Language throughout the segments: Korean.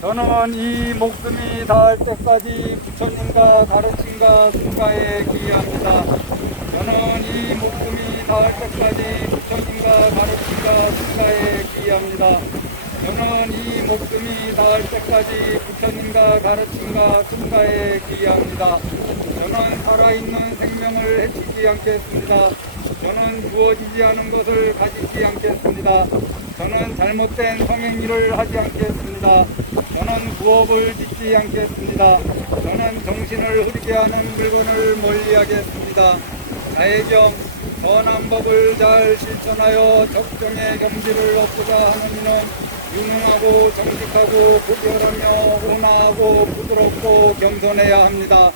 저는 이 목숨이 닿을 때까지 부처님과 가르침과 순가에 기여합니다. 저는 이 목숨이 닿을 때까지 부처님과 가르침과 순가에 기여합니다. 저는 이 목숨이 닿을 때까지 부처님과 가르침과 순가에 기여합니다. 저는 살아있는 생명을 해치지 않겠습니다. 저는 주어지지 않은 것을 가지지 않겠습니다. 저는 잘못된 성행위를 하지 않겠습니다. 저는 부업을 짓지 않겠습니다. 저는 정신을 흐리게 하는 물건을 멀리하겠습니다. 나의경 선한 법을 잘 실천하여 적정의 경지를 얻고자 하는 이는 유능하고 정직하고 고결하며 온화하고 부드럽고 겸손해야 합니다.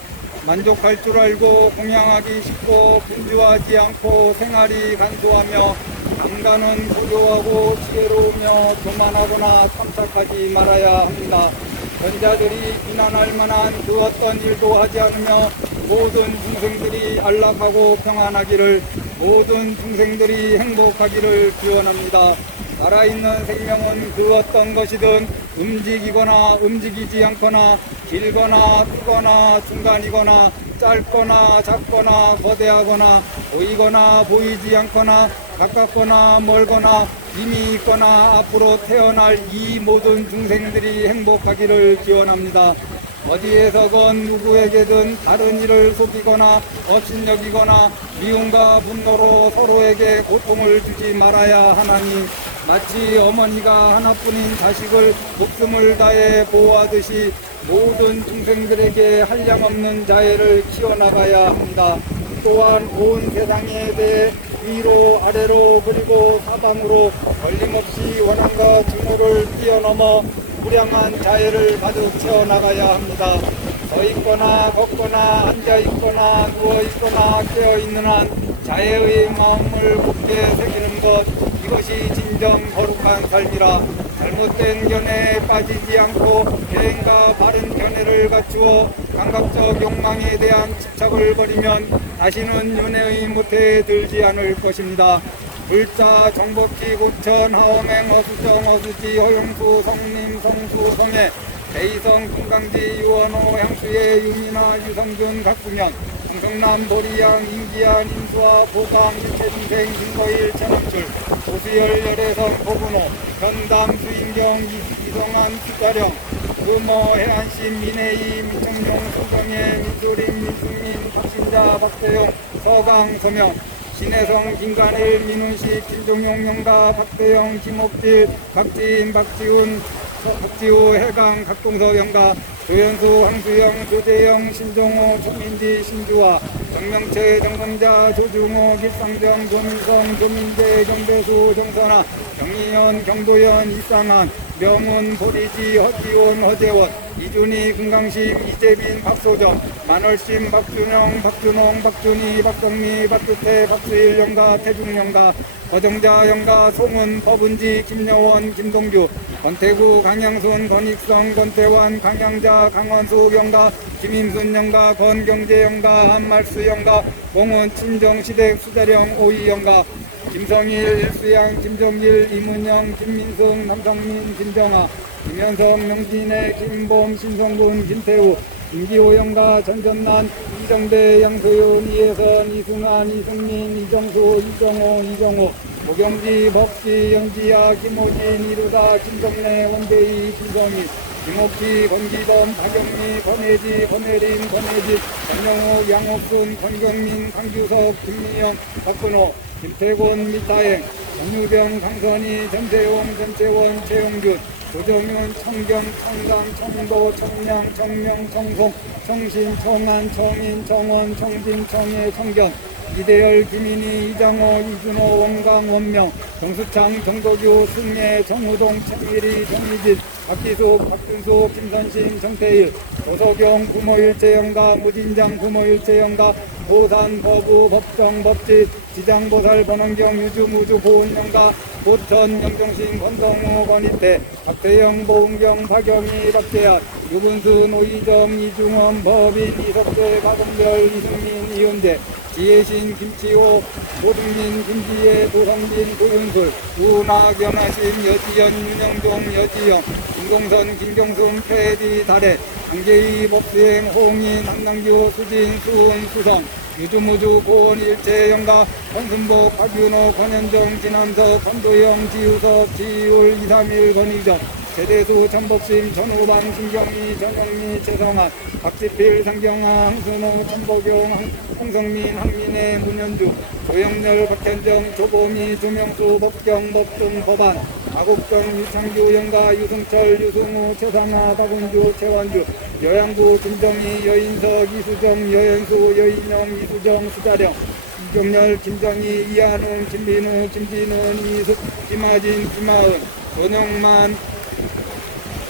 만족할 줄 알고 공양하기 쉽고 분주하지 않고 생활이 간소하며 강단은 고요하고 지혜로우며 교만하거나 탐탁하지 말아야 합니다. 전자들이 비난할 만한 그 어떤 일도 하지 않으며 모든 중생들이 안락하고 평안하기를, 모든 중생들이 행복하기를 기원합니다. 살아있는 생명은 그 어떤 것이든 움직이거나 움직이지 않거나 길거나 크거나 중간이거나 짧거나 작거나 거대하거나 보이거나 보이지 않거나 가깝거나 멀거나 힘이 있거나 앞으로 태어날 이 모든 중생들이 행복하기를 기원합니다. 어디에서건 누구에게든 다른 이를 속이거나 업신여기거나 미움과 분노로 서로에게 고통을 주지 말아야 하나니, 마치 어머니가 하나뿐인 자식을 목숨을 다해 보호하듯이 모든 중생들에게 한량없는 자애를 키워나가야 합니다. 또한 온 세상에 대해 위로 아래로 그리고 사방으로 걸림없이 원한과 증오를 뛰어넘어 무량한 자애를 가득 채워나가야 합니다. 서 있거나 걷거나 앉아 있거나 누워 있거나 깨어 있는 한 자애의 마음을 굳게 새기는 것, 이것이 진정 거룩한 삶이라. 잘못된 견해에 빠지지 않고 계행과 바른 견해를 갖추어 감각적 욕망에 대한 집착을 버리면 다시는 윤회의 모태에 들지 않을 것입니다. 불자, 정법기, 고천, 하엄행, 어수정, 어수지, 허용수, 성림, 성수, 성애, 대이성, 금강지, 유원호, 향수의 유미나, 유성준, 각수면, 동성남, 보리양, 임기한, 임수아, 보강, 일체중생, 김거일, 천암출, 오수열, 열애성, 고분호, 현담, 수인경, 이성한, 수자령, 금호, 해안심, 민혜이, 민청용, 소정예, 민소림, 민승민, 박신자, 박대용, 서강, 서명, 신혜성, 김간일, 민훈식, 김종용, 영가, 박대영, 김옥길, 박지인, 박지훈, 박지우, 해강, 각동석, 영가, 조현수, 황수영, 조재영, 신종호, 조민지, 신주화, 정명채, 정성자, 조중호, 길상정, 조민성, 조민재, 정배수, 정선아, 정희연, 경도연, 이상한, 명훈, 보리지, 허지원, 허재원, 이준희, 금강심, 이재빈, 박소정, 만월심, 박준영, 박준홍, 박준희, 박정미, 박주태, 박수일, 영가, 태중, 영가, 거정자, 영가, 송은, 법은지, 김여원, 김동규, 권태구, 강양순, 권익성, 권태환, 강양자, 강원수, 영가, 김임순, 영가, 권경재, 영가, 한말수, 영가, 공은, 친정시댁, 수자령, 오이, 영가, 김성일, 일수양, 김정일, 이문영, 김민승, 남상민, 김정아, 김현성, 명진애, 김범, 신성군, 김태우, 임기호, 영가, 전전난, 이정대, 양소윤, 이혜선, 이승환, 이승민, 이정수, 이정호, 이정호, 오경지, 법지, 영지야, 김호진, 이루다, 김성래, 원대희, 김성희, 김옥지, 권기범, 박영미, 권혜지, 권혜림, 권혜지, 권영욱, 양옥순, 권경민, 강규석, 김민영, 박근호, 김태곤, 미타행, 정유병, 강선희, 전태용, 전채원, 최용준, 조정윤, 청경, 청강, 청도, 청량, 청명, 청송, 청신, 청안, 청인, 청원, 청진, 청해, 청견, 이대열, 김인희, 이장호, 이준호, 원강, 원명, 정수창, 정도규, 승예, 정우동, 최미리, 정미진, 박기숙, 박준수, 김선심, 정태일, 조석영, 부모일체영가, 무진장, 부모일체영가, 보산, 법우, 법정, 법짓, 지장보살, 번원경, 유주무주, 보은영가, 보천, 영정신, 권성우, 권희태, 박태영, 보은경, 박영희, 박재한, 유근수, 노희정, 이중원, 법인, 이석재, 가동별, 이승민, 이은재, 지혜신, 김치호, 고등민, 김지혜, 도성빈, 고윤술, 우나, 견하신, 여지연, 윤영종, 여지영, 김동선, 김경순, 패디, 달해, 강계희, 법수행, 홍인, 한남규, 수진, 수은, 수성, 유주무주, 고원, 일체, 영가, 권순복, 박윤호, 권현정, 진남석, 권도영, 지우섭, 지율, 231, 권희정, 제대수, 전복심, 전우반, 신경미, 전영미, 최성아, 박지필, 상경아, 항순호, 천복용, 홍성민, 항민혜, 문현주, 조영렬, 박현정, 조보미, 조명수, 법경, 법중, 법안, 아국경, 유창규, 영가, 유승철, 유승우, 최상아, 박은주, 최완주, 여양구, 김정희, 여인석, 이수정, 여연수, 여인영, 이수정, 수자령, 이경렬, 김정희, 이한웅, 김민우, 김진훈, 이숙, 김하진, 김하은, 전영만,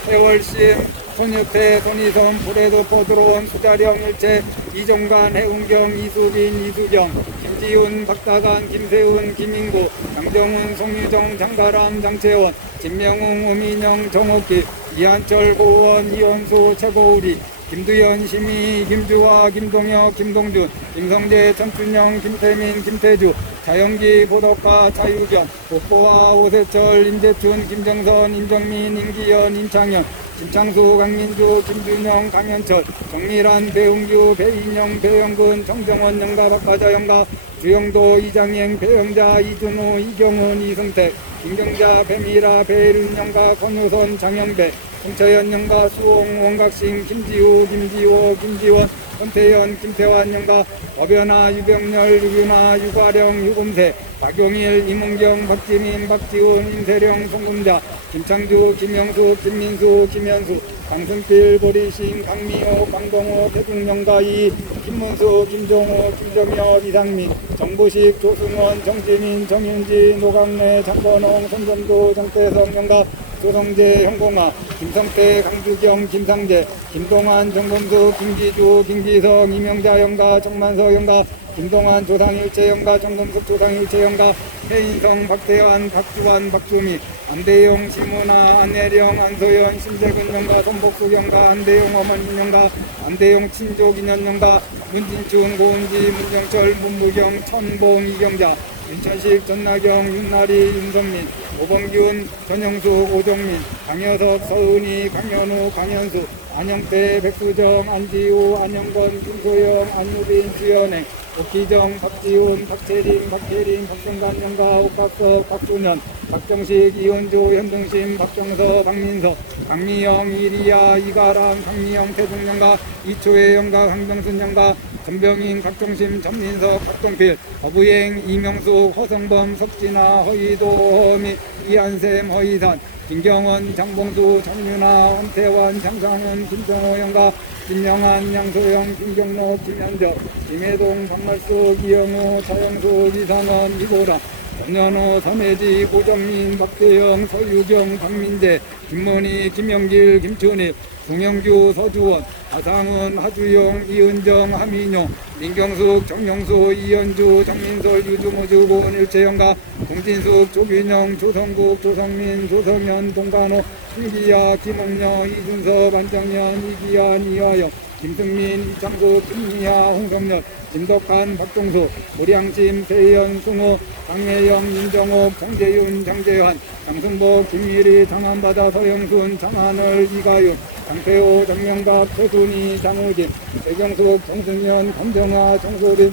세월심, 손유태, 손희선, 불에도 포드로원, 수자령, 일체, 이종관, 해운경, 이수빈, 이수경, 김지훈, 박다간, 김세훈, 김인구, 장정훈, 송유정, 장가람, 장채원, 진명웅, 우민영, 정옥기, 이한철, 고원, 이현수, 최고우리, 김두현, 심희, 김주화, 김동혁, 김동준, 김성재, 천춘영, 김태민, 김태주, 자영기, 보덕화, 차유경, 옥보화, 오세철, 임재춘, 김정선, 임정민, 임기현, 임창현, 김창수, 강민주, 김준영, 강현철, 정미란, 배웅규, 배인영, 배영근, 정정원, 영가, 박가자, 영가, 주영도, 이장행, 배영자, 이준호, 이경훈, 이승택, 김경자, 배미라, 배일은, 영가, 권효선, 장영배, 홍철현, 영가, 수홍, 원각신, 김지우, 김지호, 김지원, 권태현, 김태환, 영가, 어변아, 유병렬, 유균아, 유가령, 유금세, 박용일, 이문경, 박지민, 박지훈, 임세령, 송금자, 김창주, 김영수, 김민수, 김현수, 강승필, 보리신, 강미호, 강동호, 태중영가이, 김문수, 김종호, 김정엽, 이상민, 정부식, 조승원, 정진인, 정윤지, 노강래, 장건홍, 손전도, 정태성, 영가, 조성재, 현공아, 김성태, 강주경, 김상재, 김동환, 정범수, 김기주, 김기성, 이명자, 영가, 정만서, 영가, 김동환, 조상일체, 영가, 정금숙, 조상일체, 영가, 해인성, 박태환, 박주환, 박주미, 안대용, 심은아, 안혜령, 안소연, 신재근, 영가, 손복숙, 영가, 안대용, 어머니, 영가, 안대용, 친족, 인연, 영가, 문진춘, 고은지, 문정철, 문무경, 천봉, 이경자, 윤천식, 전나경, 윤나리, 윤선민, 오범균, 전영숙, 오정민, 강여석, 서은희, 강현우, 강현수, 안영태, 백수정, 안지우, 안영건, 김소영, 안유빈, 수연행, 옥기정, 박지훈, 박채린, 박혜린, 박성관, 영가, 옥박석, 박준현, 박정식, 이은주, 현등심, 박정서, 박민서, 강미영, 이리야, 이가람, 강미영, 태중영가, 이초혜 영가, 강병순 영가, 전병인, 박정심, 전민석, 박동필, 어부행, 이명숙, 허성범, 석진아, 허이도, 허미, 이한샘, 허이산, 김경원, 장봉수, 장윤아, 엄태환, 장상훈, 김정호 영가, 김영한, 양소영, 김경로, 김현적, 김혜동, 박말숙, 이영우, 차영수, 이상원, 이보라, 전현호, 선혜지, 고정민, 박대영, 서유경, 박민재, 김문희, 김영길, 김춘일, 송영규, 서주원, 하상훈, 하주영, 이은정, 하민용, 민경숙, 정영수, 이현주, 정민솔, 유주무주, 고은일체영가, 공진숙, 조균영, 조성국, 조성민, 조성현, 동간호, 신기야, 김홍여, 이준섭, 안정현, 이기한, 이화영, 김승민, 이창국, 김미야, 홍성렬, 김덕한, 박종수, 고량심, 세현, 승호, 강혜영, 윤정옥, 장재윤, 장재환, 장승복, 김미리, 장한바다, 서영순, 장하늘, 이가윤, 장태호, 정명박, 최순희, 장우진, 배경숙, 정승현, 검정화, 정소린,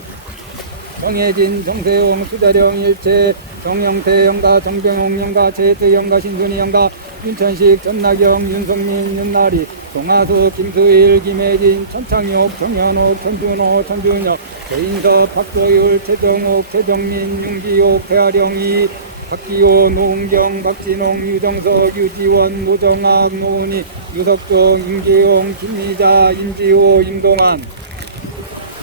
정혜진, 정세용, 수자령, 일체, 정영태, 영가, 정병홍, 영가, 제트, 영가, 신순이, 영가, 윤천식, 전나경, 윤성민, 윤나리, 송하수, 김수일, 김혜진, 천창혁, 정현옥, 천준호, 천준혁, 배인섭, 박도율, 최정옥, 최정민, 윤기옥, 배아령이, 박기호, 노은경, 박진홍, 유정석, 유지원, 노정학, 노은희, 유석조, 임기용, 김미자, 임지호, 임동환,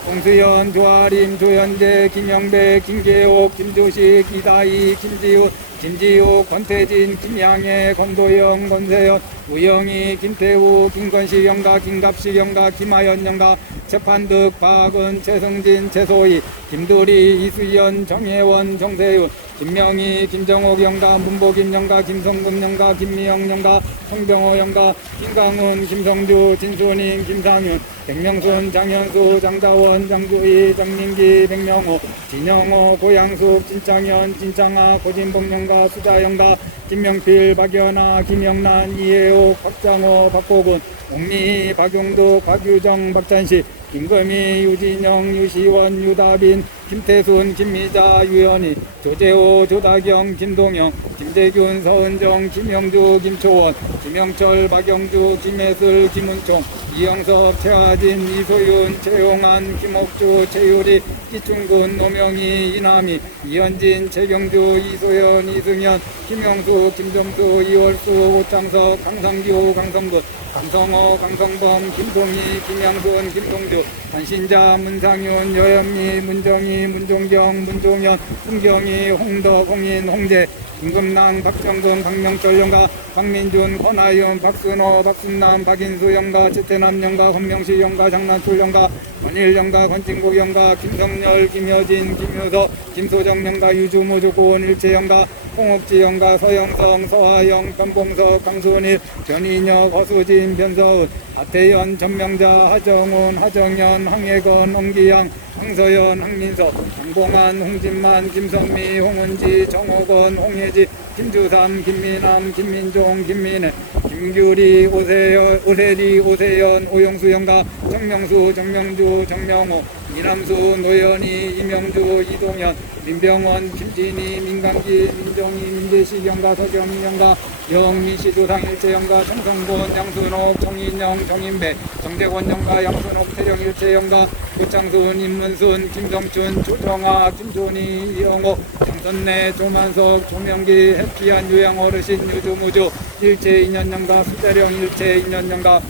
홍수연, 조아림, 조현재, 김영배, 김계옥, 김조식, 이다희, 김지우, 김지우, 권태진, 김양혜, 권도영, 권세연, 우영희, 김태우, 김건식 영가, 김갑식 영가, 김하연 영가, 최판득, 박은, 최승진, 최소희, 김도리, 이수연, 정혜원, 정세윤, 김명희, 김정옥 영가, 문보김 영가, 김성금 영가, 김미영 영가, 송병호 영가, 김강훈, 김성주, 진순임, 김상윤, 백명순, 장현수, 장다원, 장주희, 장민기, 백명호, 진영호, 고양숙, 진창현, 진창아, 고진봉 영가, 수자 영가, 김명필, 박연아, 김영란, 이혜옥, 박장호, 박보근, 옥미, 박용도, 박유정, 박찬식, 김금희, 유진영, 유시원, 유다빈, 김태순, 김미자, 유현희, 조재호, 조다경, 김동영, 김대균, 서은정, 김영주, 김초원, 김영철, 박영주, 김혜슬, 김은총, 이영석, 최하진, 이소윤, 최용환, 김옥주, 최유리, 이충근, 노명희, 이남희, 이현진, 최경주, 이소연, 이승현, 김영수, 김정수, 이월수, 오창석, 강상규, 강성근, 강성호, 강성범, 김동희, 김양순, 김동주, 한신자, 문상윤, 여현미, 문정희, 문종경, 문종현, 홍경희, 홍덕, 홍인, 홍재, 김금랑, 박정근, 박명철 영가, 박민준, 권하윤, 박순호, 박순남, 박인수 영가, 최태남 영가, 권명식 영가, 장난출 영가, 권일 영가, 권진국 영가, 김성열, 김여진, 김효석, 김소정 영가, 유주무주고, 일체 영가, 홍옥지 영가, 서영성, 서하영, 변봉석, 강순일, 변인혁, 허수진, 변서은, 하태연, 전명자, 하정훈, 하정현, 황혜건, 홍기양, 황서연, 황민석, 황봉한, 홍진만, 김선미, 홍은지, 정호건, 홍혜지, 김주삼, 김미남, 김민종, 김민혜, 김규리, 오세리, 오세연, 오영수 영가, 정명수, 정명주, 정명호, 이남수, 노현이, 이명주, 이동현, 민병원, 김진희, 민강기, 민정희, 민재식 영가, 서경희 영가, 영미시 조상일체 영가, 정성곤, 양순옥, 정인영, 정인배, 정재권 영가, 양순옥, 태령일체 영가, 고창순, 임문순, 김성춘, 조정아, 김존희, 이영호, 장선내, 조만석, 조명기, 해피한 요양어르신, 유주무주, 일체 인연영가, 수대령 일체 인연영가,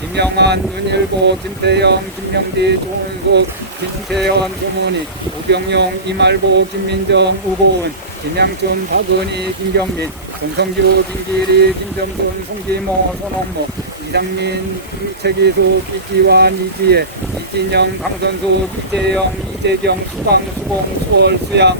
김영환, 윤일고, 김태영, 김명디, 조은숙, 김태현, 조문희, 우경용, 이말보, 김민정, 우고은, 김양춘, 박은희, 김경민, 정성규, 김기리, 김점순, 송기모, 손홍모, 이상민, 최기수, 이기환, 이지혜, 이진영, 강선수, 이재영, 이재경, 수강, 수공, 수월, 수양,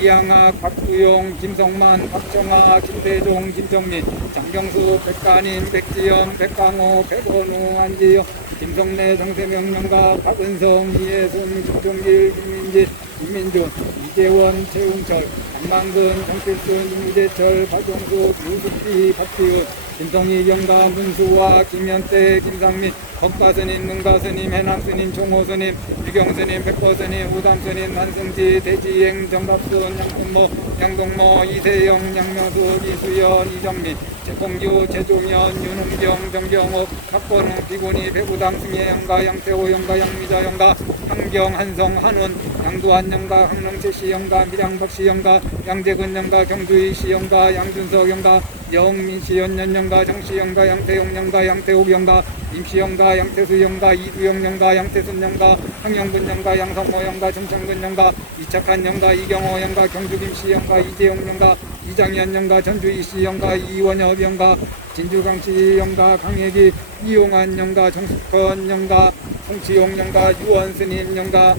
이양학, 박구용, 김성만, 박정아, 김대종, 김정민, 장경수, 백간인, 백지연, 백강호, 백원우, 안지영, 김성래, 정세명 영가, 박은성, 이혜순, 김종길, 김민지, 김민준, 이재원, 최웅철, 강만근, 정필순, 이재철, 박용수, 유숙비, 박지훈, 김성희 영가, 문수와 김현태, 김상민, 법가스님, 문가스님, 해남스님, 총호스님, 유경스님, 백보스님, 우담스님, 한승지, 대지행, 정갑순, 양순모, 양동모, 이세영, 양명수, 이수연, 이정민, 최봉규, 최종현, 윤은경, 정경옥, 박건웅, 비군이, 배구당, 승혜 영가, 양태호 영가, 양미자 영가, 한경, 한성, 한원, 양두한 영가, 황릉채씨 영가, 밀양박씨 영가, 양재근 영가, 경주희씨 영가, 양준석 영가, 영민씨 연년 영가, 정씨 영가, 양태용 영가, 양태옥 영가, 임씨 영가, 양태수 영가, 이두영 영가, 양태순 영가, 황영근 영가, 양성모 영가, 정창근 영가, 이착한 영가, 이경호 영가, 경주김씨 영가, 이재용 영가, 이장현 영가, 전주희씨 영가, 이원엽 영가, 진주강씨 영가, 강혜기, 이용한 영가, 정숙헌 영가, 송치용 영가, 유원스님 영가,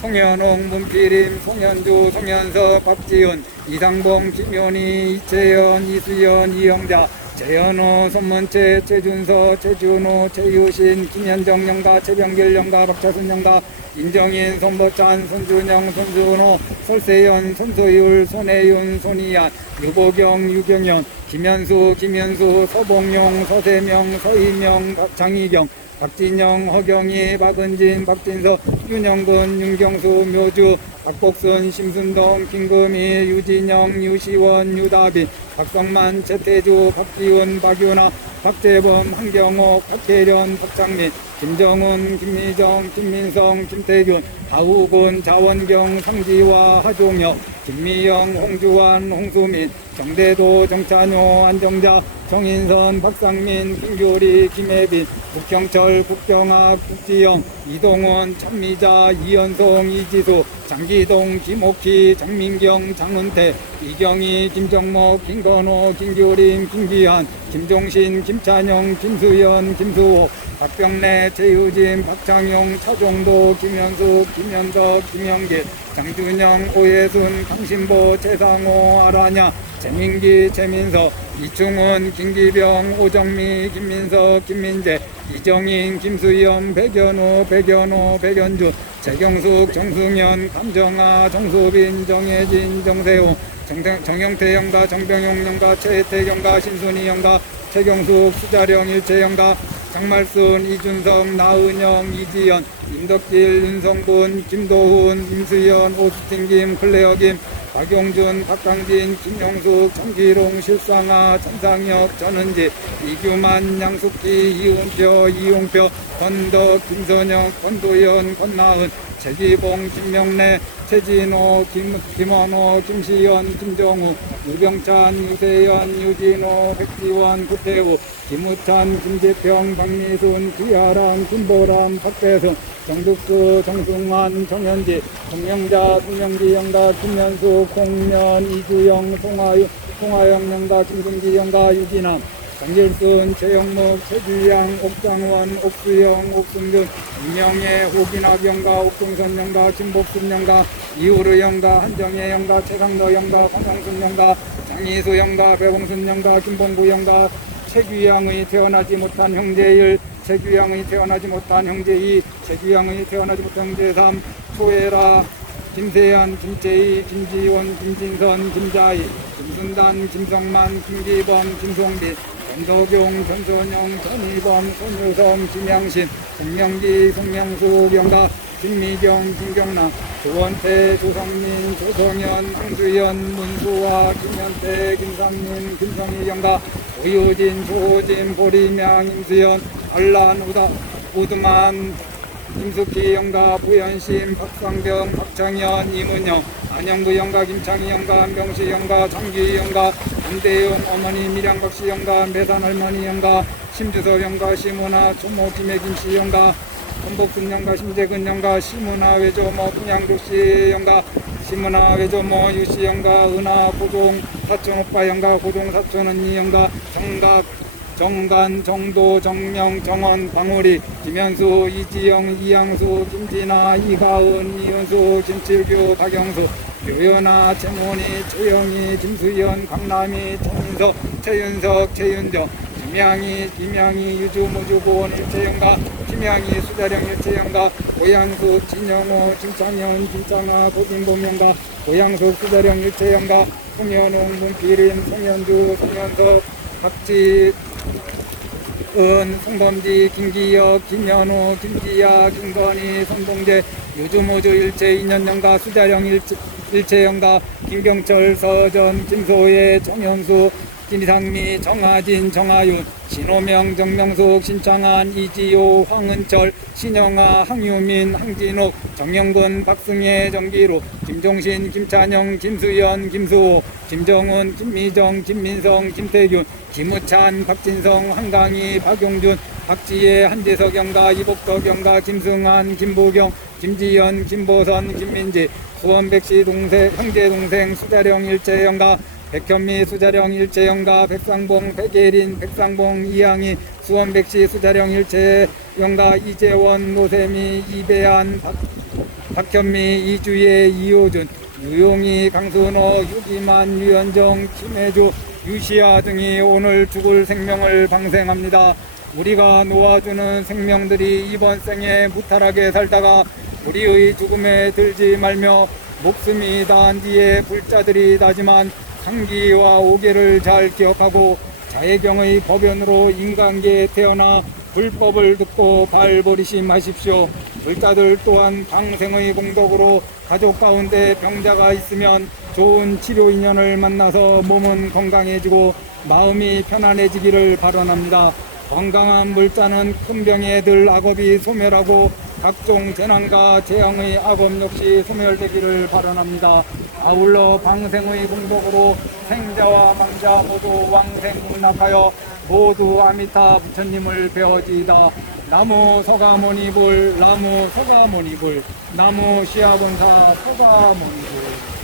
송현홍, 문필임, 송현주, 송현석, 박지훈, 이상봉, 김현희, 이채연, 이수연, 이영자, 최현호, 손문채, 최준서, 최준호, 최유신, 김현정 영가, 최병길 영가, 박차순 영가, 인정인, 손보찬, 손준영, 손준호, 설세연, 손소율, 손혜윤, 손희안, 유보경, 유경현, 김현수, 김현수, 서봉용, 서세명, 서희명, 장희경, 박진영, 허경희, 박은진, 박진석, 윤영근, 윤경수, 묘주, 박복순, 심순동, 김금희, 유진영, 유시원, 유다빈, 박성만, 최태주, 박기훈, 박윤아, 박재범, 한경옥, 박혜련, 박창민, 김정훈, 김미정, 김민성, 김태균, 하우근, 자원경, 상지화, 하종혁, 김미영, 홍주환, 홍수민, 정대도, 정찬호, 안정자, 정인선, 박상민, 김교리, 김혜빈, 국경철, 국경학, 국지영, 이동원, 천미자, 이연송, 이지수, 장기동, 김옥희, 장민경, 장은태, 이경희, 김정목, 김건호, 김교림, 김기한, 김종신, 김찬영, 김수연, 김수호, 박병래, 최유진, 박창용, 차종도, 김현수, 김현덕, 김영길, 장준영, 오예순, 강신보, 최상호, 아라냐, 최민기, 최민석, 이충훈, 김기병, 오정미, 김민석, 김민재, 이정인, 김수영, 백연호, 백연준, 최경숙, 정승현, 감정아, 정소빈, 정혜진, 정세웅, 정영태 영가, 정병용 영가, 최혜택 영가, 신순희 영가, 최경숙, 수자령 일체 영가, 장말순, 이준성, 나은영, 이지연, 임덕길, 윤성군, 김도훈, 임수연, 오스틴 김, 클레어 김, 박용준, 박강진, 김영숙, 정기롱, 실상아, 전상혁, 전은지, 이규만, 양숙기, 이은표, 이용표, 권덕, 김선영, 권도연, 권나은, 최기봉, 김명래, 최진호, 김원호, 김시연, 김정우, 유병찬, 유세연, 유진호, 백지원, 구태우, 김우찬, 김재평, 박미순, 기아랑, 김보람, 박배승, 정득수, 정승환, 정현지, 송명자, 송명기 영가, 김현수, 공면, 이주영, 송하영 영가, 김승기 영가, 유기남, 장길순, 최영목, 최주양, 옥장원, 옥수영, 옥승준, 이명예, 호기낙 영가, 옥동선 영가, 김복순 영가, 이우르 영가, 한정혜 영가, 최상도 영가, 황상순 영가, 장희수 영가, 배봉순 영가, 김봉구 영가, 최규양의 태어나지 못한 형제 1, 최규양의 태어나지 못한 형제 2, 최규양의 태어나지 못한 형제 3, 초에라, 김세현, 김재희, 김지원, 김진선, 김자희, 김순단, 김성만, 김기범, 김송빈, 전도경, 전선영, 전희범, 손유성, 김양신, 송명기, 송명숙, 영가, 김미경, 김경남, 조원태, 조성민, 조성현, 황수연, 문수화, 김현태, 김상민, 김성희 영가, 오효진, 조호진, 보리명, 임수연, 알란, 우드만, 김숙희 영가, 부현심, 박상병, 박창현, 이문영, 안영구 영가, 김창희 영가, 한병시 영가, 장기 영가, 안대용 어머니, 밀양박씨 영가, 매산 할머니 영가, 심주섭 영가, 심은하, 초모 김혜김씨 영가, 전복순 영가, 심재근 영가, 심은하 외조모, 김양조씨 영가, 심은하 외조모, 유씨 영가, 은하 고종 사촌 오빠 영가, 고종 사촌 언니 영가, 정갑 정간, 정도, 정명, 정원, 방울이, 김현수, 이지영, 이양수, 김진아, 이가은, 이은수, 김칠규, 박영수, 류연아, 최문희, 최영희, 김수연, 강남희, 정인석, 최윤석, 최윤정, 김양희, 유주무주고원 일체영가, 김양희, 수자령 일체영가, 고양수, 진영호, 김창현, 김창아, 고진범 영가, 고양숙, 수자령 일체영가, 송현웅, 문필임, 송현주, 송현석, 박지, 송범지, 김기혁, 김현우, 김기야, 김건희, 손동재, 유주무주 일체 인연영가, 수자령 일체영가, 김경철, 서전, 김소혜, 정현수, 김상미, 정하진, 정하윤, 신호명, 정명숙, 신창한, 이지호, 황은철, 신영아, 황유민, 황진욱, 정영근, 박승혜, 정기루, 김종신, 김찬영, 김수연, 김수호, 김정은, 김미정, 김민성, 김태균, 김우찬, 박진성, 한강희, 박용준, 박지혜, 한재석 영가, 이복덕 영가, 김승환, 김보경, 김지연, 김보선, 김민지, 수원백씨 동생, 형제 동생, 수자령 일체 영가, 백현미, 수자령 일체 영가, 백상봉, 백예린, 백상봉, 이양희, 수원백씨, 수자령 일체 영가, 이재원, 노세미, 이배한, 박현미, 이주예, 이호준, 유용희, 강순호, 유기만, 유현정, 김혜주, 유시아 등이 오늘 죽을 생명을 방생합니다. 우리가 놓아주는 생명들이 이번 생에 무탈하게 살다가 우리의 죽음에 들지 말며 목숨이 다한 뒤에 불자들이 나지만 상기와 오계를 잘 기억하고 자해경의 법연으로 인간계에 태어나 불법을 듣고 발버리심하십시오. 불자들 또한 방생의 공덕으로 가족 가운데 병자가 있으면 좋은 치료 인연을 만나서 몸은 건강해지고 마음이 편안해지기를 바라랍니다. 건강한 물자는 큰 병에 들 악업이 소멸하고 각종 재난과 재앙의 악업 역시 소멸되기를 바라랍니다. 아울러 방생의 공덕으로 생자와 망자 모두 왕생문락하여 모두 아미타 부처님을 배워지이다. 나무 서가모니불, 나무 서가모니불, 나무 시아본사 서가모니불.